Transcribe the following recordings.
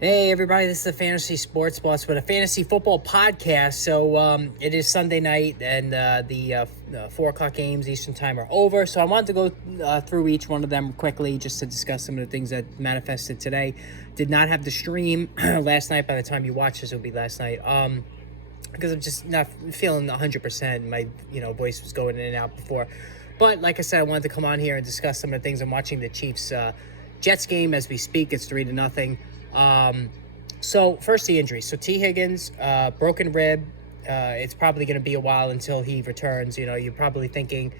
Hey everybody, this is the Fantasy Sports Bus with a fantasy football podcast. So it is Sunday night, and the 4 o'clock games Eastern Time are over. So I wanted to go through each one of them quickly just to discuss some of the things that manifested today. Did not have the stream last night. By the time you watch this, it'll be last night. Because I'm just not feeling 100%. My voice was going in and out before. But like I said, I wanted to come on here and discuss some of the things. I'm watching the Chiefs Jets game as we speak. It's 3-0. So first the injuries. So T. Higgins, broken rib. It's probably going to be a while until he returns. You're probably thinking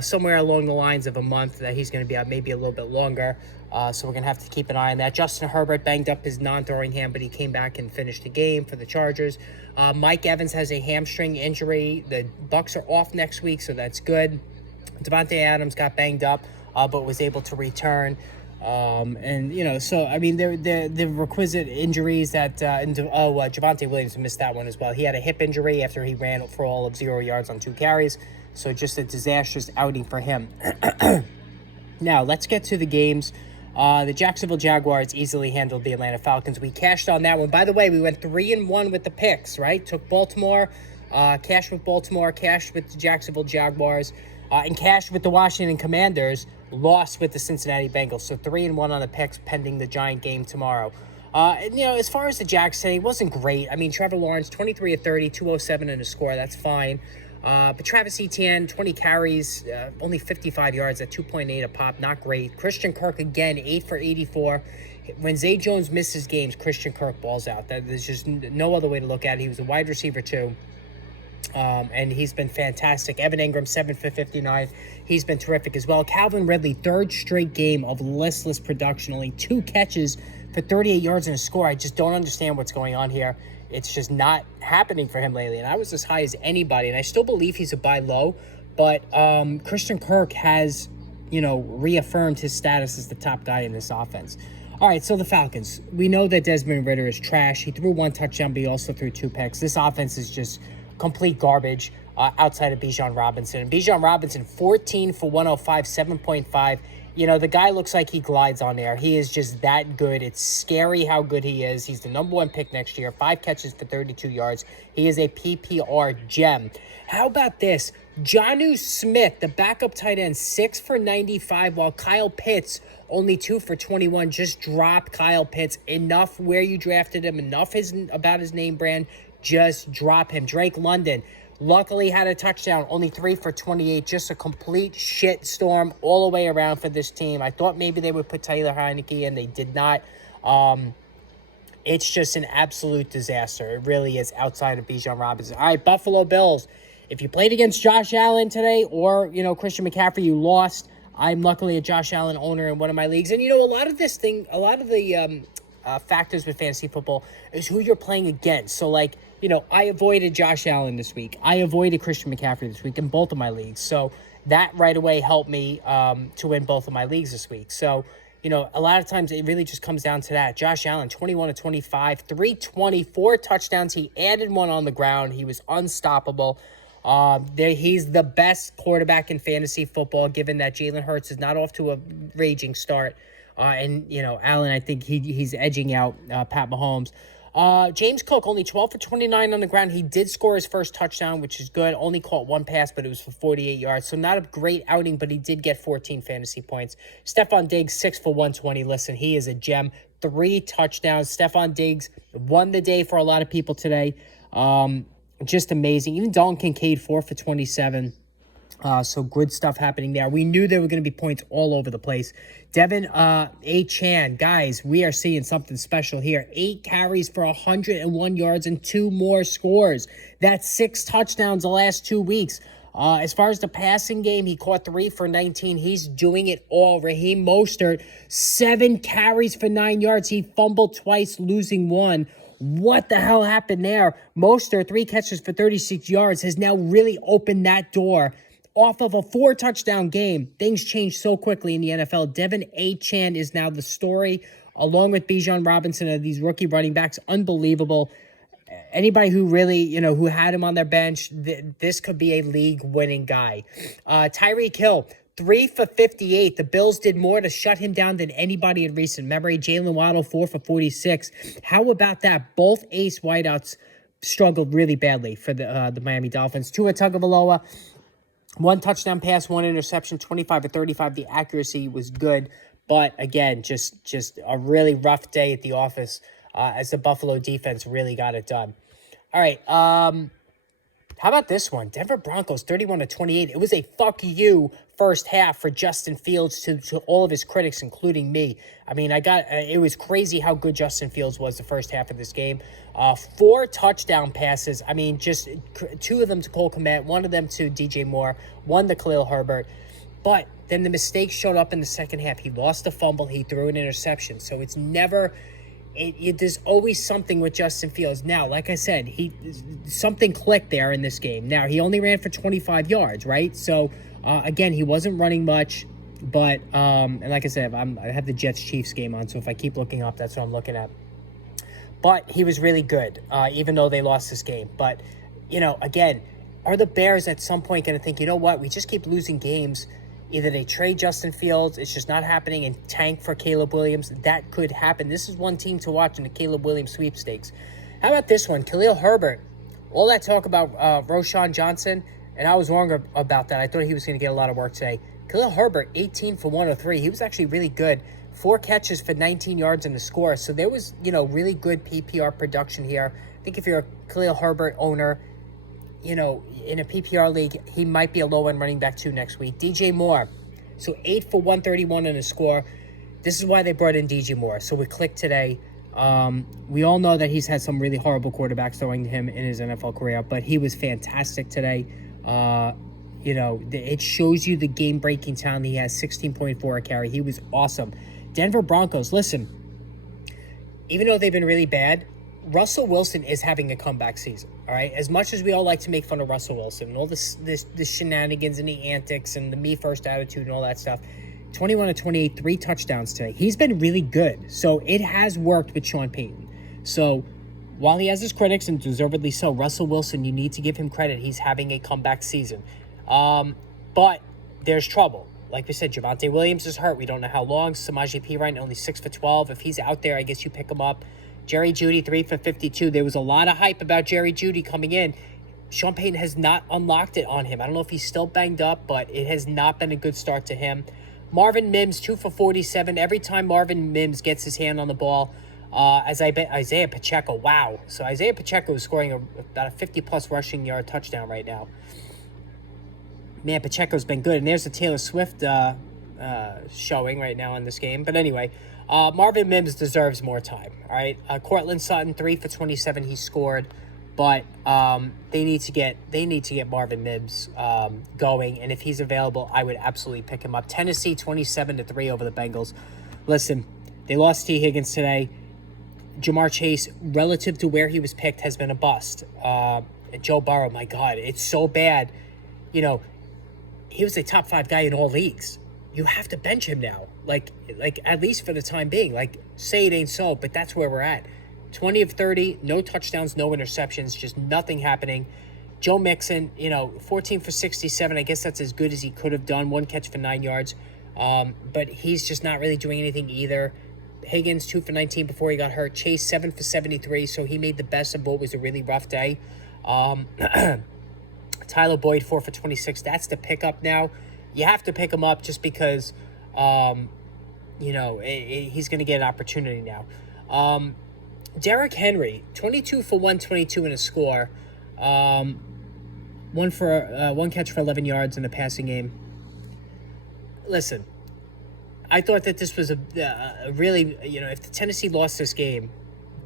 somewhere along the lines of a month that he's going to be out, maybe a little bit longer. So we're going to have to keep an eye on that. Justin Herbert banged up his non-throwing hand, but he came back and finished the game for the Chargers. Mike Evans has a hamstring injury. The Bucs are off next week, so that's good. Devontae Adams got banged up, but was able to return. So I mean, the requisite injuries that Javonte Williams missed that one as well. He had a hip injury after he ran for all of 0 yards on 2 carries, so just a disastrous outing for him. Now let's get to the games. The Jacksonville Jaguars easily handled the Atlanta Falcons. We cashed on that one. By the way, we went 3-1 with the picks. Right, took Baltimore, cashed with Baltimore, cashed with the Jacksonville Jaguars, and cashed with the Washington Commanders. Lost with the Cincinnati Bengals. So 3-1 on the picks pending the Giant game tomorrow. As far as the Jags say, it wasn't great. I mean, Trevor Lawrence, 23 of 30, 207 in a score. That's fine. But Travis Etienne, 20 carries, only 55 yards at 2.8 a pop. Not great. Christian Kirk, again, 8 for 84. When Zay Jones misses games, Christian Kirk balls out. There's just no other way to look at it. He was a wide receiver, too. And he's been fantastic. Evan Ingram, 7 for 59. He's been terrific as well. Calvin Ridley, third straight game of listless production. Only 2 catches for 38 yards and a score. I just don't understand what's going on here. It's just not happening for him lately. And I was as high as anybody. And I still believe he's a buy low. But Christian Kirk has, reaffirmed his status as the top guy in this offense. All right, so the Falcons. We know that Desmond Ridder is trash. He threw 1 touchdown, but he also threw 2 picks. This offense is just complete garbage outside of Bijan Robinson. And Bijan Robinson, 14 for 105, 7.5. The guy looks like he glides on air. He is just that good. It's scary how good he is. He's the number 1 pick next year. 5 catches for 32 yards. He is a PPR gem. How about this? Jonnu Smith, the backup tight end, 6 for 95, while Kyle Pitts, only 2 for 21. Just drop Kyle Pitts. Enough where you drafted him. Enough about his name brand. Just drop him. Drake London, luckily had a touchdown, only 3 for 28. Just a complete shit storm all the way around for this team. I thought maybe they would put Taylor Heineke in. They did not. It's just an absolute disaster. It really is outside of Bijan Robinson. All right, Buffalo Bills. If you played against Josh Allen today or, Christian McCaffrey, you lost. I'm luckily a Josh Allen owner in one of my leagues. And, a lot of the factors with fantasy football is who you're playing against. So, I avoided Josh Allen this week. I avoided Christian McCaffrey this week in both of my leagues. So that right away helped me to win both of my leagues this week. So, a lot of times it really just comes down to that. Josh Allen, 21 of 25, 324 touchdowns. He added 1 on the ground. He was unstoppable. He's the best quarterback in fantasy football, given that Jalen Hurts is not off to a raging start. Allen, I think he's edging out Pat Mahomes. James Cook, only 12 for 29 on the ground. He did score his first touchdown, which is good. Only caught 1 pass, but it was for 48 yards. So not a great outing, but he did get 14 fantasy points. Stephon Diggs, 6 for 120. Listen, he is a gem. 3 touchdowns. Stephon Diggs won the day for a lot of people today. Just amazing. Even Dalton Kincaid, 4 for 27. So good stuff happening there. We knew there were going to be points all over the place. Devin A. Chan, guys, we are seeing something special here. 8 carries for 101 yards and 2 more scores. That's 6 touchdowns the last 2 weeks. As far as the passing game, he caught 3 for 19. He's doing it all. Raheem Mostert, 7 carries for 9 yards. He fumbled twice, losing 1. What the hell happened there? Mostert, 3 catches for 36 yards, has now really opened that door. Off of a 4-touchdown game, things change so quickly in the NFL. Devin A. Chan is now the story, along with Bijan Robinson of these rookie running backs. Unbelievable. Anybody who really, who had him on their bench, this could be a league-winning guy. Tyreek Hill, 3 for 58. The Bills did more to shut him down than anybody in recent memory. Jalen Waddle, 4 for 46. How about that? Both ace wideouts struggled really badly for the Miami Dolphins. Tua Tagovailoa, 1 touchdown pass, 1 interception, 25 for 35. The accuracy was good. But again, just a really rough day at the office as the Buffalo defense really got it done. All right, how about this one? Denver Broncos, 31 to 28. It was a fuck you first half for Justin Fields to all of his critics, including me. I mean, it was crazy how good Justin Fields was the first half of this game. 4 touchdown passes. I mean, just 2 of them to Cole Kmet, 1 of them to DJ Moore, 1 to Khalil Herbert. But then the mistakes showed up in the second half. He lost a fumble. He threw an interception. So it's never... there's always something with Justin Fields. Now, like I said, something clicked there in this game. Now, he only ran for 25 yards, right? So, again, he wasn't running much. But, and like I said, I have the Jets-Chiefs game on, so if I keep looking up, that's what I'm looking at. But he was really good, even though they lost this game. But, again, are the Bears at some point going to think, you know what, we just keep losing games. Either they trade Justin Fields, it's just not happening, and tank for Caleb Williams. That could happen. This is one team to watch in the Caleb Williams sweepstakes. How about this one? Khalil Herbert. All that talk about Roschon Johnson, and I was wrong about that. I thought he was going to get a lot of work today. Khalil Herbert, 18 for 103. He was actually really good. 4 catches for 19 yards in the score. So there was, really good PPR production here. I think if you're a Khalil Herbert owner, in a PPR league, he might be a low-end running back too next week. DJ Moore, so 8 for 131 in a score. This is why they brought in DJ Moore. So we clicked today. We all know that he's had some really horrible quarterbacks throwing to him in his NFL career, but he was fantastic today. It shows you the game-breaking talent he has, 16.4 a carry. He was awesome. Denver Broncos, listen, even though they've been really bad, Russell Wilson is having a comeback season, all right? As much as we all like to make fun of Russell Wilson and all the shenanigans and the antics and the me-first attitude and all that stuff, 21 to 28, 3 touchdowns today. He's been really good. So it has worked with Sean Payton. So while he has his critics, and deservedly so, Russell Wilson, you need to give him credit. He's having a comeback season. But there's trouble. Like we said, Javonte Williams is hurt. We don't know how long. Samaje Perine, only 6 for 12. If he's out there, I guess you pick him up. Jerry Jeudy, 3 for 52. There was a lot of hype about Jerry Jeudy coming in. Sean Payton has not unlocked it on him. I don't know if he's still banged up, but it has not been a good start to him. Marvin Mims, 2 for 47. Every time Marvin Mims gets his hand on the ball, Isaiah Pacheco, wow. So Isaiah Pacheco is scoring about a 50-plus rushing yard touchdown right now. Man, Pacheco's been good. And there's a Taylor Swift showing right now in this game. But anyway, Marvin Mims deserves more time, all right? Cortland Sutton, 3 for 27. He scored. But they need to get Marvin Mims going. And if he's available, I would absolutely pick him up. Tennessee, 27 to 3 over the Bengals. Listen, they lost T. Higgins today. Jamar Chase, relative to where he was picked, has been a bust. Joe Burrow, my God, it's so bad. He was a top 5 guy in all leagues. You have to bench him now. Like at least for the time being. Like, say it ain't so, but that's where we're at. 20 of 30, no touchdowns, no interceptions, just nothing happening. Joe Mixon, 14 for 67. I guess that's as good as he could have done. 1 catch for 9 yards. But he's just not really doing anything either. Higgins, 2 for 19 before he got hurt. Chase, 7 for 73. So he made the best of what was a really rough day. Tyler Boyd, 4 for 26. That's the pickup now. You have to pick him up just because, he's going to get an opportunity now. Derrick Henry, 22 for 122 in a score. One catch for 11 yards in a passing game. Listen, I thought that this was a really, if the Tennessee lost this game,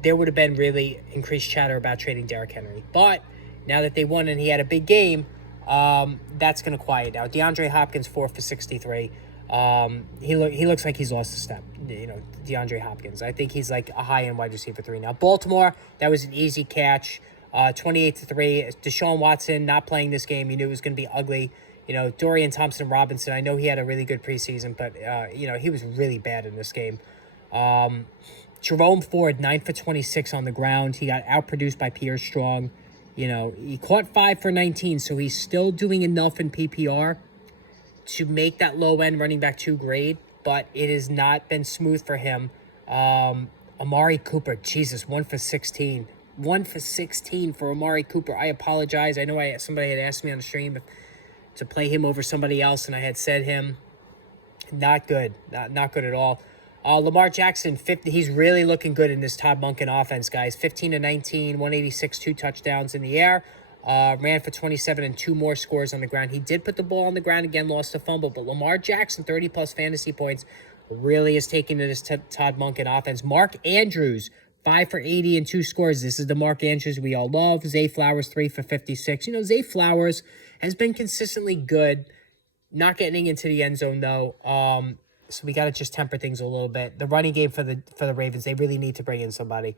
there would have been really increased chatter about trading Derrick Henry. But now that they won and he had a big game, that's going to quiet now. DeAndre Hopkins, 4 for 63. He looks like he's lost a step, DeAndre Hopkins. I think he's like a high-end wide receiver 3 now. Baltimore, that was an easy catch, 28 to 3. Deshaun Watson not playing this game. You knew it was going to be ugly. Dorian Thompson-Robinson, I know he had a really good preseason, but, he was really bad in this game. Jerome Ford, 9 for 26 on the ground. He got outproduced by Pierre Strong. He caught 5 for 19, so he's still doing enough in PPR to make that low end running back 2 grade, but it has not been smooth for him. Amari Cooper, Jesus, 1 for 16. 1 for 16 for Amari Cooper. I apologize. I know somebody had asked me on the stream to play him over somebody else, and I had said him. Not good. Not good at all. Lamar Jackson, 50. He's really looking good in this Todd Monken offense, guys. 15 to 19, 186, 2 touchdowns in the air. Ran for 27 and 2 more scores on the ground. He did put the ball on the ground again, lost a fumble, but Lamar Jackson, 30-plus fantasy points, really is taking to this Todd Monken offense. Mark Andrews, 5 for 80 and 2 scores. This is the Mark Andrews we all love. Zay Flowers, 3 for 56. Zay Flowers has been consistently good, not getting into the end zone, though. So we got to just temper things a little bit. The running game for the Ravens, they really need to bring in somebody.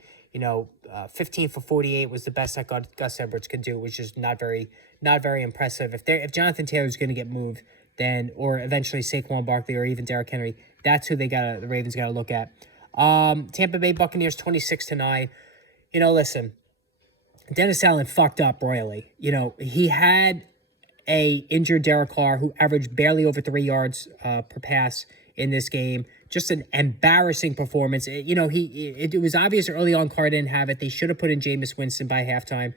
15 for 48 was the best that Gus Edwards could do, which is not very impressive. If Jonathan Taylor's going to get moved, then or eventually Saquon Barkley or even Derrick Henry, that's who the Ravens got to look at. Tampa Bay Buccaneers 26 to 9. Listen, Dennis Allen fucked up royally. He had a injured Derek Carr who averaged barely over 3 yards per pass in this game. Just an embarrassing performance. It was obvious early on Carr didn't have it. They should have put in Jameis Winston by halftime.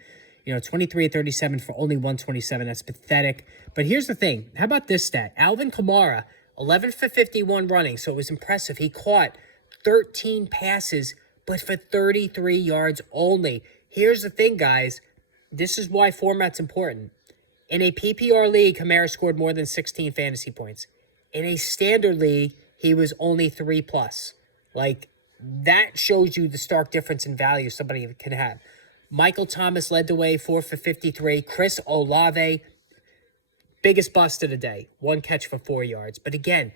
23 of 37 for only 127. That's pathetic. But here's the thing. How about this stat? Alvin Kamara, 11 for 51 running, so it was impressive. He caught 13 passes, but for 33 yards only. Here's the thing, guys. This is why format's important. In a PPR league, Kamara scored more than 16 fantasy points. In a standard league, he was only 3+. That shows you the stark difference in value somebody can have. Michael Thomas led the way, 4 for 53. Chris Olave, biggest bust of the day. 1 catch for 4 yards. But again,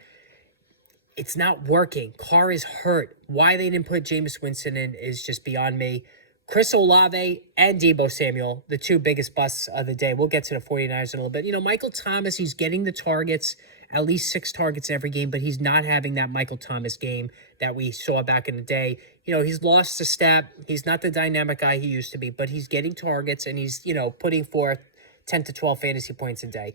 it's not working. Carr is hurt. Why they didn't put Jameis Winston in is just beyond me. Chris Olave and Deebo Samuel, the 2 biggest busts of the day. We'll get to the 49ers in a little bit. Michael Thomas, he's getting the targets, at least 6 targets in every game, but he's not having that Michael Thomas game that we saw back in the day. He's lost a step. He's not the dynamic guy he used to be, but he's getting targets and he's, putting forth 10 to 12 fantasy points a day.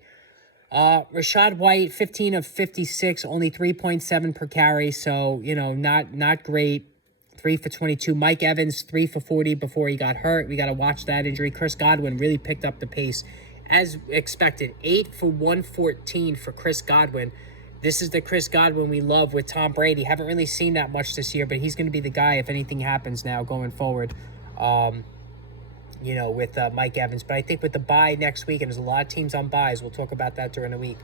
Rashad White, 15 of 56, only 3.7 per carry, so, not great. 3 for 22. Mike Evans, 3 for 40 before he got hurt. We got to watch that injury. Chris Godwin really picked up the pace as expected. 8 for 114 for Chris Godwin. This is the Chris Godwin we love with Tom Brady. Haven't really seen that much this year, but he's going to be the guy if anything happens now going forward, with Mike Evans. But I think with the bye next week, and there's a lot of teams on byes, we'll talk about that during the week.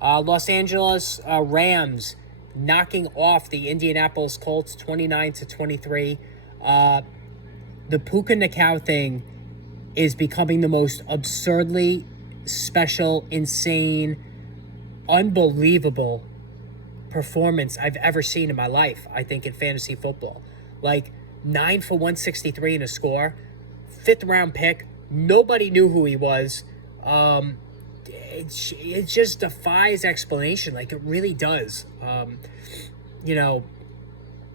Los Angeles Rams knocking off the Indianapolis Colts 29 to 23. The Puka Nacua thing is becoming the most absurdly special, insane, unbelievable performance I've ever seen in my life, I think, in fantasy football. 9 for 163 in a score, 5th round pick. Nobody knew who he was. It just defies explanation. It really does.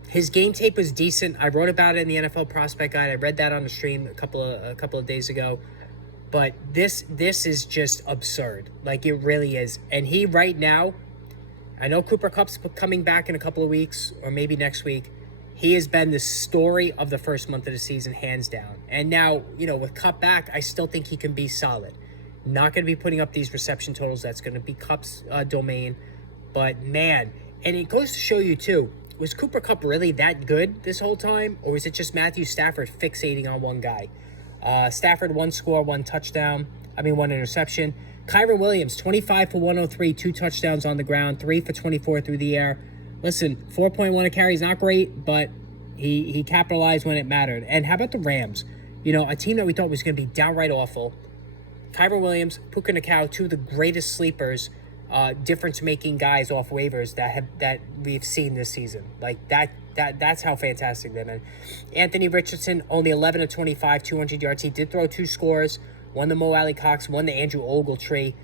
His game tape was decent. I wrote about it in the NFL Prospect Guide. I read that on the stream a couple of days ago. But this is just absurd. It really is. And he right now, I know Cooper Kupp's coming back in a couple of weeks or maybe next week. He has been the story of the first month of the season, hands down. And now, with Kupp back, I still think he can be solid. Not going to be putting up these reception totals. That's going to be Kupp's domain. But, man, and it goes to show you, too, was Cooper Kupp really that good this whole time? Or was it just Matthew Stafford fixating on one guy? Stafford, 1 score, 1 interception. Kyron Williams, 25 for 103, 2 touchdowns on the ground, 3 for 24 through the air. Listen, 4.1 a carry is not great, but he capitalized when it mattered. And how about the Rams? A team that we thought was going to be downright awful. Kyron Williams, Puka Nacua, 2 of the greatest sleepers, difference-making guys off waivers that we've seen this season. That's how fantastic they've been. Anthony Richardson, only 11 of 25, 200 yards. He did throw 2 scores, one to Mo Alley Cox, one to Andrew Ogletree.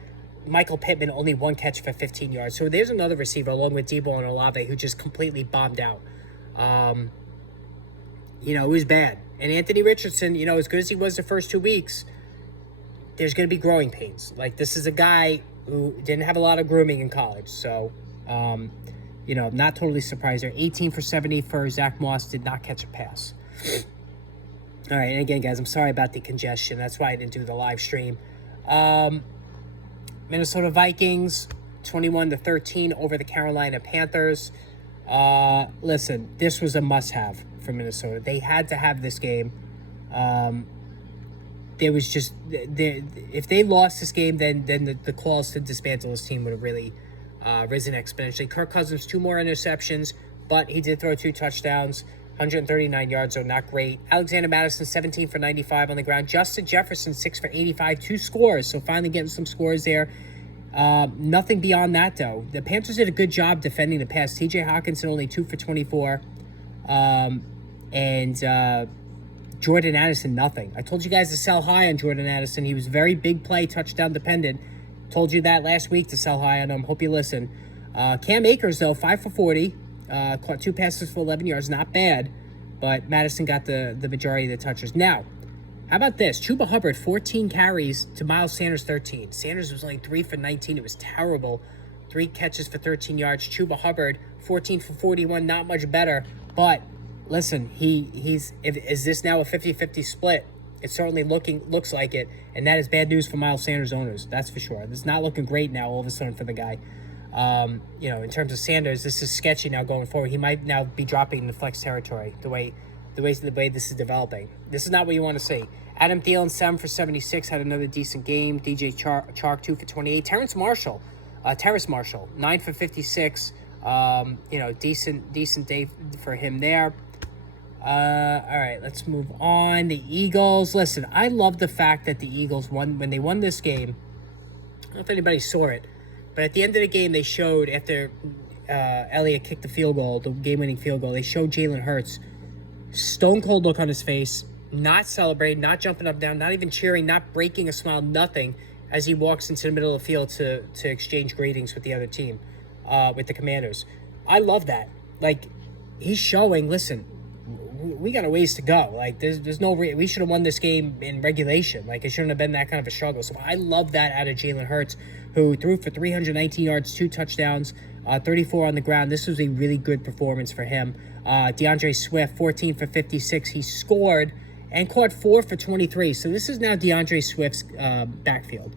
Michael Pittman, only 1 catch for 15 yards. So there's another receiver along with Deebo and Olave who just completely bombed out. It was bad. And Anthony Richardson, as good as he was the first 2 weeks, there's going to be growing pains. This is a guy, who didn't have a lot of grooming in college. So, not totally surprised there. 18 for 70 for Zach Moss, did not catch a pass. All right, and again, guys, I'm sorry about the congestion. That's why I didn't do the live stream. Minnesota Vikings, 21-13 over the Carolina Panthers. Listen, this was a must-have for Minnesota. They had to have this game. If they lost this game, then the calls to dismantle this team would have really risen exponentially. Kirk Cousins, 2 more interceptions, but he did throw 2 touchdowns, 139 yards, so not great. Alexander Mattison, 17 for 95 on the ground. Justin Jefferson, 6 for 85, 2 scores, so finally getting some scores there. Nothing beyond that, though. The Panthers did a good job defending the pass. TJ Hawkinson, only 2 for 24. Jordan Addison, nothing. I told you guys to sell high on Jordan Addison. He was very big play, touchdown dependent. Told you that last week to sell high on him. Hope you listen. Cam Akers, though, 5 for 40. Caught 2 passes for 11 yards. Not bad. But Madison got the majority of the touches. Now, how about this? Chuba Hubbard, 14 carries to Miles Sanders, 13. Sanders was only 3 for 19. It was terrible. 3 catches for 13 yards. Chuba Hubbard, 14 for 41. Not much better. But, listen, is this now a 50-50 split? It certainly looks like it. And that is bad news for Miles Sanders owners. That's for sure. It's not looking great now all of a sudden for the guy. In terms of Sanders, this is sketchy now going forward. He might now be dropping in the flex territory the way this is developing. This is not what you want to see. Adam Thielen, 7 for 76, had another decent game. DJ Chark, 2 for 28. Terrace Marshall, 9 for 56. Decent day for him there. All right, let's move on. The Eagles. Listen, I love the fact that the Eagles won. When they won this game, I don't know if anybody saw it, but at the end of the game, they showed, after Elliott kicked the game-winning field goal, they showed Jalen Hurts, stone cold look on his face, not celebrating, not jumping up and down, not even cheering, not breaking a smile, nothing, as he walks into the middle of the field to exchange greetings with the other team, with the Commanders. I love that. Like, he's showing, listen, we got a ways to go. Like, there's no we should have won this game in regulation. Like, it shouldn't have been that kind of a struggle. So I love that out of Jalen Hurts, who threw for 319 yards, 2 touchdowns, 34 on the ground. This was a really good performance for him. DeAndre Swift, 14 for 56. He scored and caught 4 for 23. So this is now DeAndre Swift's backfield.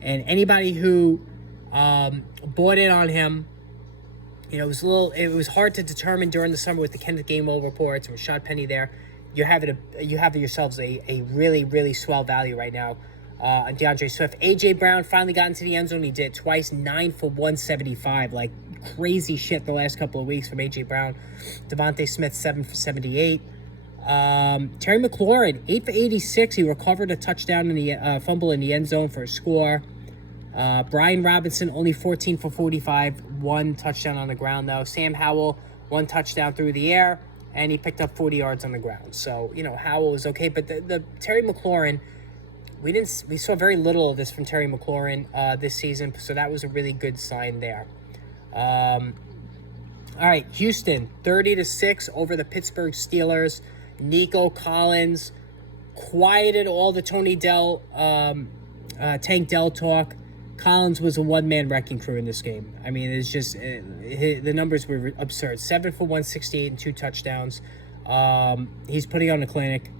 And anybody who bought in on him, it was hard to determine during the summer with the Kenneth Gainwell reports and Rashad Penny there. You have yourselves a really, really swell value right now on DeAndre Swift. A.J. Brown finally got into the end zone. He did twice, 9 for 175. Like, crazy shit the last couple of weeks from A.J. Brown. Devontae Smith, 7 for 78. Terry McLaurin, 8 for 86. He recovered a touchdown in the fumble in the end zone for a score. Brian Robinson, only 14 for 45, 1 touchdown on the ground, though. Sam Howell, 1 touchdown through the air, and he picked up 40 yards on the ground. So, Howell was okay. But the Terry McLaurin, we saw very little of this from Terry McLaurin this season, so that was a really good sign there. All right, Houston, 30-6 over the Pittsburgh Steelers. Nico Collins quieted all the Tank Dell talk. Collins was a one-man wrecking crew in this game. I mean, it's just the numbers were absurd. 7 for 168 and 2 touchdowns. He's putting on a clinic.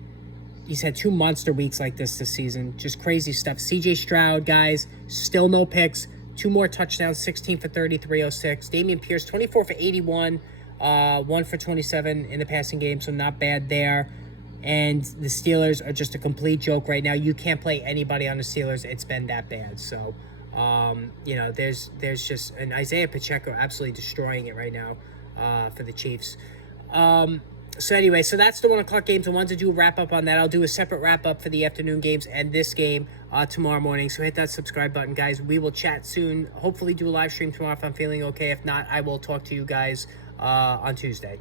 He's had 2 monster weeks like this season. Just crazy stuff. C.J. Stroud, guys, still no picks. 2 more touchdowns, 16 for 30, 306. Dameon Pierce, 24 for 81, 1 for 27 in the passing game, so not bad there. And the Steelers are just a complete joke right now. You can't play anybody on the Steelers. It's been that bad. So, there's just an Isaiah Pacheco absolutely destroying it right now for the Chiefs. So anyway, so that's the 1 o'clock games. I wanted to do a wrap-up on that. I'll do a separate wrap-up for the afternoon games and this game tomorrow morning. So hit that subscribe button, guys. We will chat soon. Hopefully do a live stream tomorrow if I'm feeling okay. If not, I will talk to you guys on Tuesday.